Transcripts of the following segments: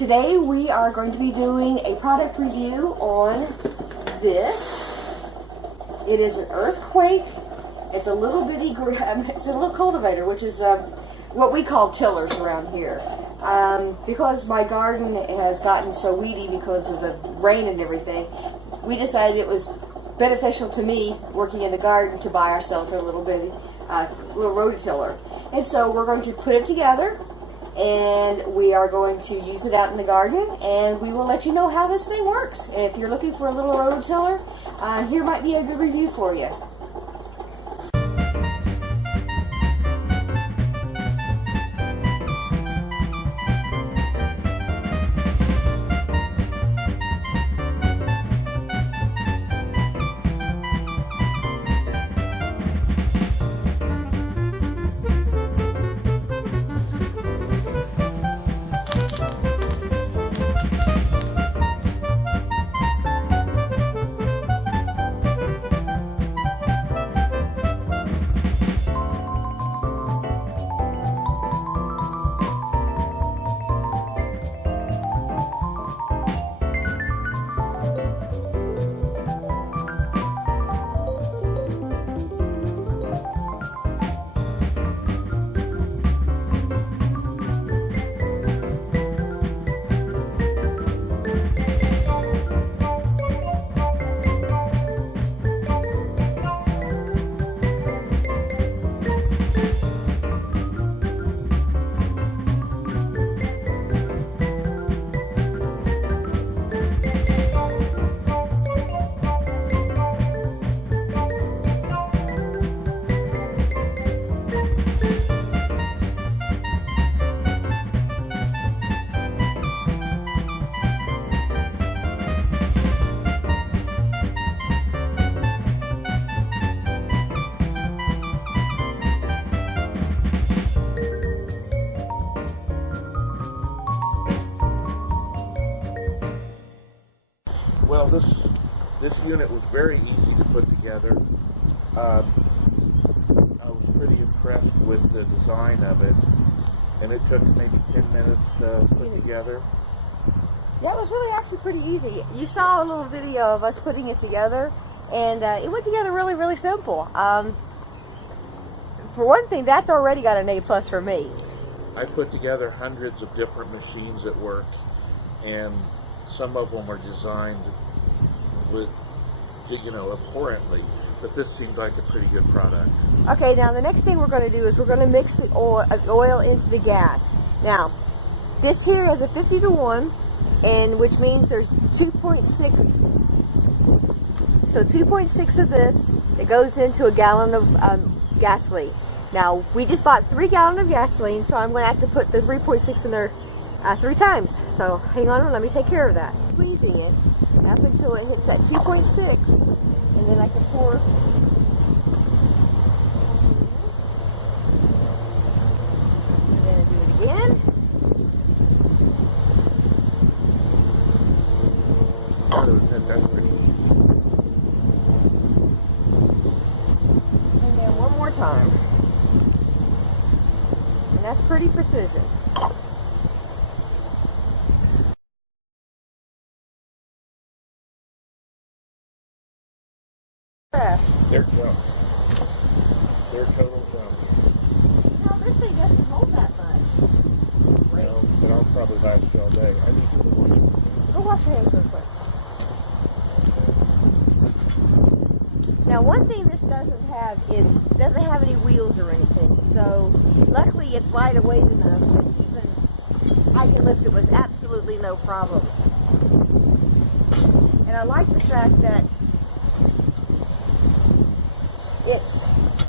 Today we are going to be doing a product review on this. It is an earthquake. It's a little bitty, it's a little cultivator, which is what we call tillers around here. Because my garden has gotten so weedy because of the rain and everything, we decided it was beneficial to me working in the garden to buy ourselves a little bitty little rototiller. And so we're going to put it together, and we are going to use it out in the garden, and we will let you know how this thing works. And if you're looking for a little rototiller, here might be a good review for you. Well, this unit was very easy to put together. I was pretty impressed with the design of it, and it took maybe 10 minutes to put together. Yeah, it was really actually pretty easy. You saw a little video of us putting it together, and it went together really, really simple. For one thing, that's already got an A+ for me. I put together hundreds of different machines at work, and some of them are designed with, abhorrently, but this seemed like a pretty good product. Okay, now the next thing we're going to do is we're going to mix the oil into the gas. Now, this here has a 50-to-1, and which means there's 2.6. So 2.6 of this that goes into a gallon of gasoline. Now, we just bought 3 gallons of gasoline, so I'm going to have to put the 3.6 in there 3 times. So hang on, let me take care of that. Squeezing it up until it hits that 2.6, and then I can pour. I'm going to do it again. That's pretty easy. And then one more time. And that's pretty precision. They're junk. They're total junk. No, this thing doesn't hold that much. No, but I'll probably last you all day. I need to Go wash your hands real quick. Now, one thing this doesn't have is it doesn't have any wheels or anything. So, luckily, it's lightweight enough that even I can lift it with absolutely no problems. And I like the fact that it's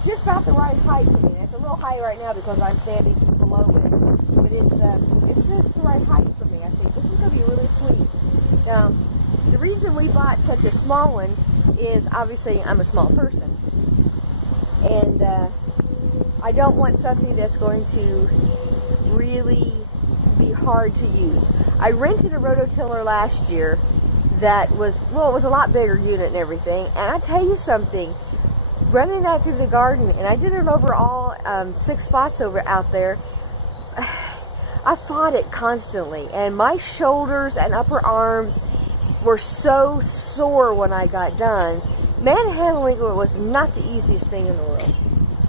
just about the right height for me. It's a little high right now because I'm standing below it, but it's just the right height for me. I think this is going to be really sweet. Now, the reason we bought such a small one is obviously I'm a small person, and I don't want something that's going to really be hard to use. I rented a rototiller last year that was, well, it was a lot bigger unit and everything, and I tell you something, running that through the garden, and I did it over all 6 spots over out there, I fought it constantly, and my shoulders and upper arms were so sore when I got done. Manhandling it was not the easiest thing in the world.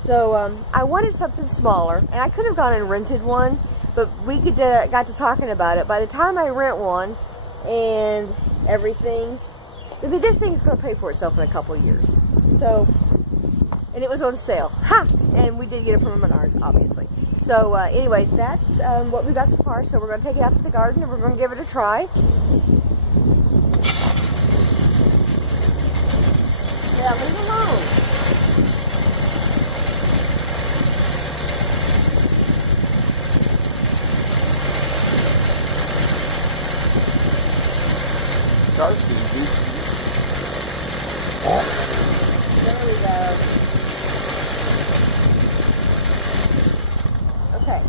So I wanted something smaller, and I could have gone and rented one, but we got to talking about it. By the time I rent one and everything, I mean, this thing's going to pay for itself in a couple of years. So, and it was on sale. Ha! And we did get it from Menards, obviously. So anyways, that's what we got so far. So we're going to take it out to the garden and we're going to give it a try. Yeah, leave it alone. There we go. Okay.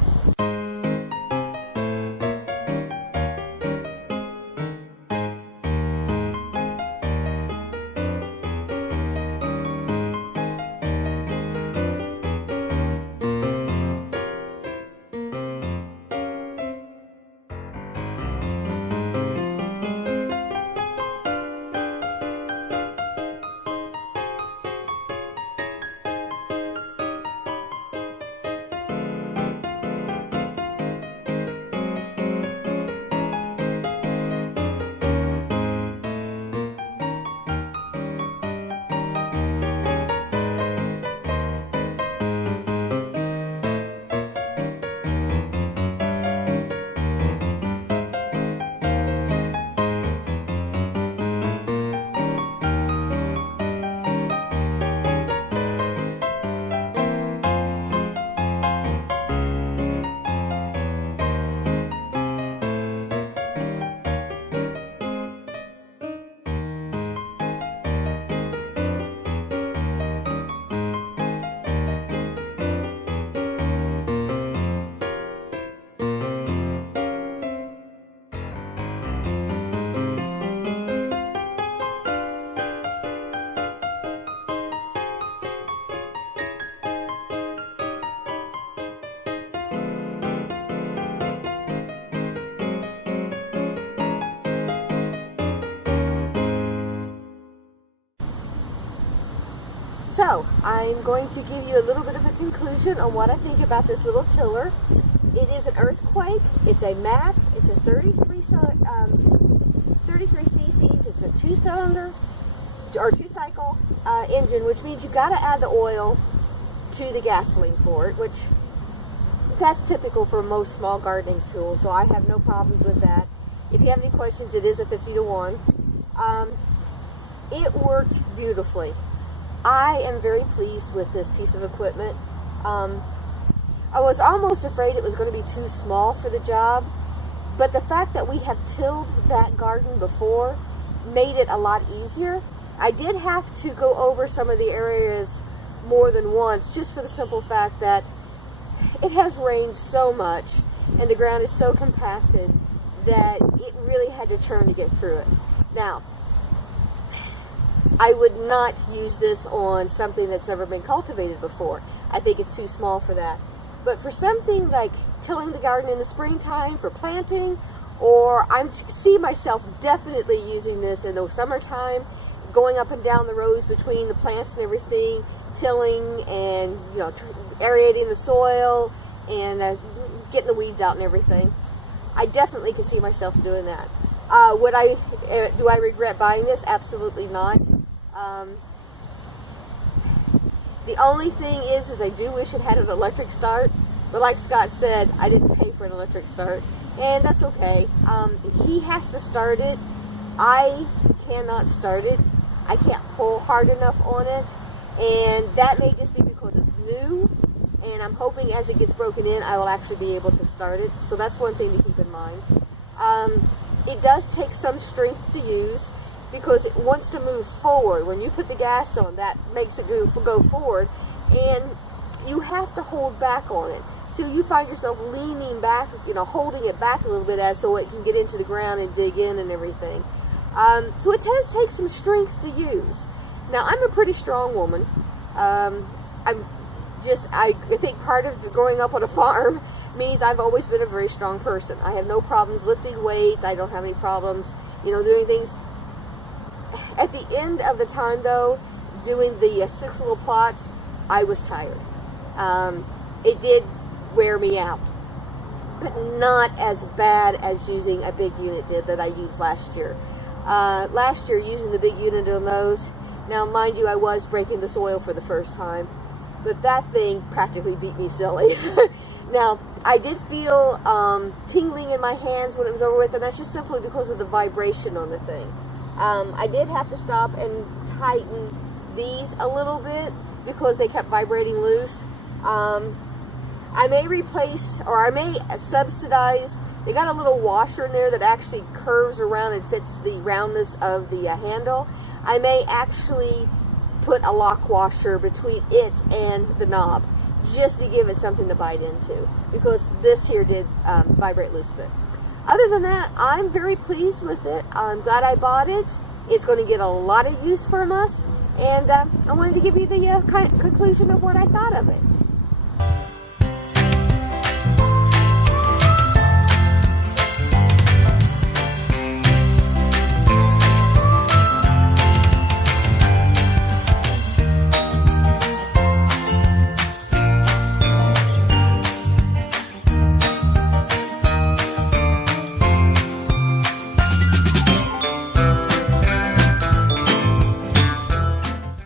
So, I'm going to give you a little bit of a conclusion on what I think about this little tiller. It is an earthquake. It's a MAP. It's a 33 cc's. It's a two-cylinder or two-cycle engine, which means you got to add the oil to the gasoline for it, which that's typical for most small gardening tools. So I have no problems with that. If you have any questions, it is a 50-to-1. It worked beautifully. I am very pleased with this piece of equipment. I was almost afraid it was going to be too small for the job, but the fact that we have tilled that garden before made it a lot easier. I did have to go over some of the areas more than once, just for the simple fact that it has rained so much and the ground is so compacted that it really had to churn to get through it. Now, I would not use this on something that's never been cultivated before. I think it's too small for that. But for something like tilling the garden in the springtime for planting, or I see myself definitely using this in the summertime, going up and down the rows between the plants and everything, tilling and aerating the soil and getting the weeds out and everything. I definitely could see myself doing that. Do I regret buying this? Absolutely not. The only thing is I do wish it had an electric start, but like Scott said, I didn't pay for an electric start, and that's okay. He has to start it. I cannot start it. I can't pull hard enough on it, and that may just be because it's new, and I'm hoping as it gets broken in, I will actually be able to start it. So that's one thing to keep in mind. It does take some strength to use because it wants to move forward. When you put the gas on, that makes it go forward, and you have to hold back on it. So you find yourself leaning back, holding it back a little bit so it can get into the ground and dig in and everything. So it does take some strength to use. Now, I'm a pretty strong woman. I think part of growing up on a farm means I've always been a very strong person. I have no problems lifting weights. I don't have any problems, doing things. At the end of the time, though, doing the 6 little plots, I was tired. It did wear me out, but not as bad as using a big unit did that I used last year. Last year, using the big unit on those, now mind you, I was breaking the soil for the first time, but that thing practically beat me silly. Now, I did feel tingling in my hands when it was over with, and that's just simply because of the vibration on the thing. I did have to stop and tighten these a little bit because they kept vibrating loose. I may replace, or I may subsidize. They got a little washer in there that actually curves around and fits the roundness of the handle. I may actually put a lock washer between it and the knob just to give it something to bite into, because this here did vibrate loose a bit. Other than that, I'm very pleased with it. I'm glad I bought it. It's going to get a lot of use from us, and I wanted to give you the conclusion of what I thought of it.